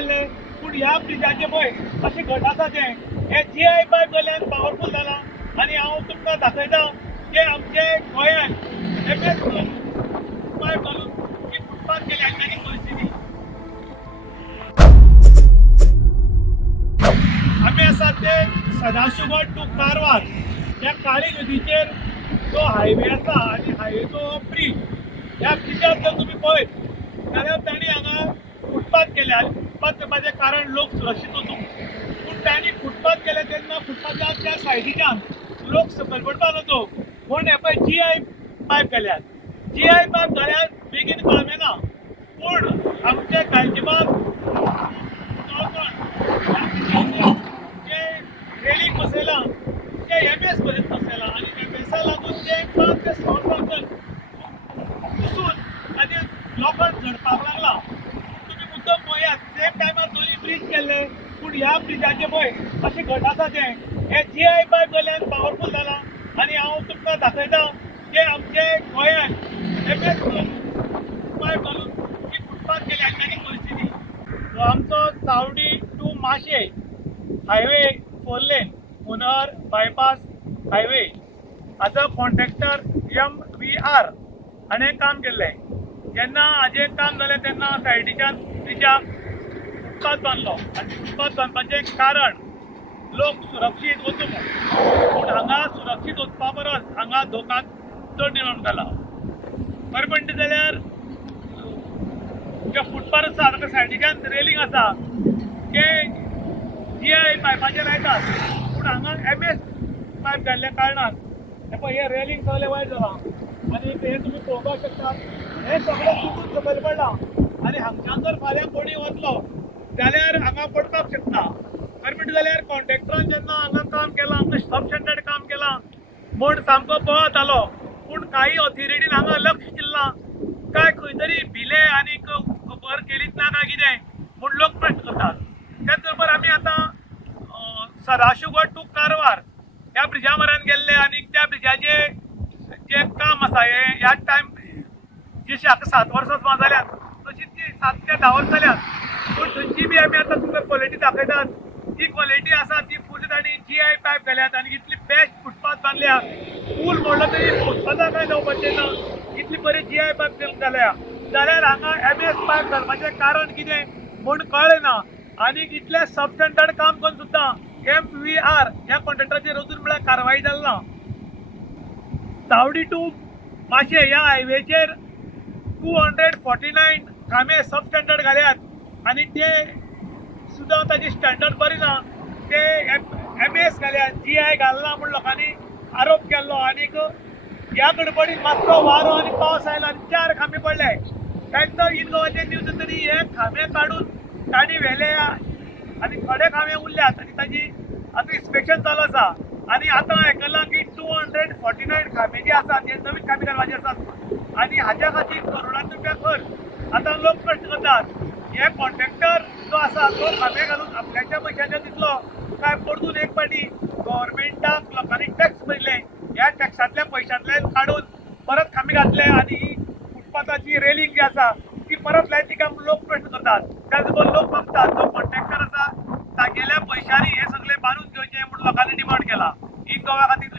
केले पूण ह्या ब्रिजाचे पळय अशें घट आसा तें हे GI पायप जाल्यार पावरफूल जाला आनी हांव तुमकां दाखयता की आमचे गोंयांत MS पायप घालून ही फुटपाथ केल्या आनी ताची परिस्थिती आमी आसा ते सदाशिवगड टू कारवार ह्या काळी नदीचेर जो हायवे आसा आनी हायवेचो ब्रीज ह्या ब्रिजार जर तुमी पळयत जाल्यार तांणी हांगा फुटपाथ केल्या आनी फुटपाथ करपाचें कारण लोक सुरक्षीत वचूंक पूण तांणी फुटपाथ केले तेन्ना फुटपाथाच्या त्या सायडीच्यान लोक सकयल पडपा नजो म्हूण हे पळय GI पायप घाल्यात GI पायप घाल्यात बेगीन कळमे ना पूण आमचे गालजीबाग जे रेलीक बसयला ते MS पर्यंत बसयला आनी MSा लागून ते 5 ते 6 वर्सां बसून ताजे लोकांक झडपाक लागला तुम्ही मुद्दम पळयात सेम टायमार दोन्ही ब्रीज केल्ले पूण ह्या ब्रिजाचे पळय अशें घट आसा तें हे GI पायप जाल्यार पावरफूल जाला आनी हांव तुमकां दाखयता की आमचे गोंयांत MS पायप घालून ही फुटपाथ केल्या आनी ताची परिस्थिती जो आमचो चावडी टू माशे हायवे 4 लेन मुनहर बायपास हायवे हाचो कॉन्ट्रॅक्टर MVR हाणें काम केल्लें जेन्ना हाजें काम जालें तेन्ना सायडीच्यान ब्रिजाक फुटपाथ बांदलो आनी फुटपाथ बांदपाचें कारण लोक सुरक्षीत वचूंक पूण हांगा सुरक्षीत वचपा परस हांगा धोका चड निर्माण जाला खरें म्हणटा जाल्यार जे फुटपाथ आसा ताका सायडीच्यान रेलींग आसा ते GI पायपाचेर लायतात पूण हांगा MS पायप घाल्ल्या कारणान हे पळय हे रेलींग सगळें वायट जालां आनी हे तुमी पळोवपाक शकता हे सगळें तुटून सकयल पडलां आनी हांगच्यान जर फाल्यां कोणी वतलो जाल्यार हांगा पडपाक शकता खरें म्हणटा जाल्यार कॉन्ट्रॅक्टरान जेन्ना हांगा काम केलां आमकां सब स्टँडर्ड काम केलां म्हूण सामको पळत आलो पूण काही ऑथॉरिटीन हांगा लक्ष दिलें ना काय खंय तरी भिले आनीक खबर केलीच ना काय कितें म्हूण लोक प्रश्न करतात त्याच बरोबर आमी आतां सदाशिवगड टू कारवार ह्या ब्रिजा म्हऱ्यान गेल्ले आनी त्या ब्रिजाचे जे काम आसा हे ह्या टायम जशी हाका 7 वर्सां जाल्यात तशी ती 7 ते 10 वर्सां जाल्यात पूण थंयची बी आमी आतां तुमकां क्वॉलिटी दाखयतात ती क्वॉलिटी आसा ती फूल तांणी GI पायप घाल्यात आनी इतली बेस्ट फुटपाथ बांदल्या पूल मोडलो तरी फुटपाथा काय जावपाचें ना इतली बरी GI पायप घाल्या जाल्यार हांगा MS पायप घालपाचें कारण कितें म्हूण कळ्ळें ना आनी इतलें सब स्टँडर्ड काम करून सुद्दां MVR ह्या कॉन्ट्रॅक्टराचेर अजून म्हळ्यार कारवाई जाली ना चावडी टू माशे ह्या हायवेचेर 249 खांबे सब स्टँडर्ड घाल्यात आनी ते सुद्दां ताजी स्टँडर्ड बरी ना ते MS घाल्यात GI घालना म्हूण लोकांनी आरोप केल्लो आनीक ह्या गडबडीन मातसो वारो आनी पावस आयलो आनी 4 खांबे पडले तेन्ना इन गोवाचे न्यूज तरी हे खांबे काडून तांणी व्हेले आनी थोडे खांबे उरल्यात आनी ताजी आतां इन्स्पेक्शन चालू आसा आनी आतां आयकलां की 249 खांबे जे आसात हे नवीन खांबे घालपाचे आसात आनी हाज्या खातीर करोडांनी रुपया खर्च आतां लोक प्रश्न करतात हे कॉन्ट्रॅक्टर जो आसा तो खांबे घालून आपल्याच्या पयशांचेर दितलो काय परतून एक फावटी गव्हर्मेंटाक लोकांनी टॅक्स भरले ह्या टॅक्सांतल्या पयशांतल्यान काडून परत खांबे घातले आनी ही फुटपाथाची रेलींग जी आसा ती परत लायतली काय लोक प्रश्न करतात त्याच बरोबर लोक मागतात जो कॉन्ट्रॅक्टर आसा तागेल्या पयशांनी हे सगळे बांदून घेवचे म्हूण लोकांनी डिमांड केला इन गोवा खातीर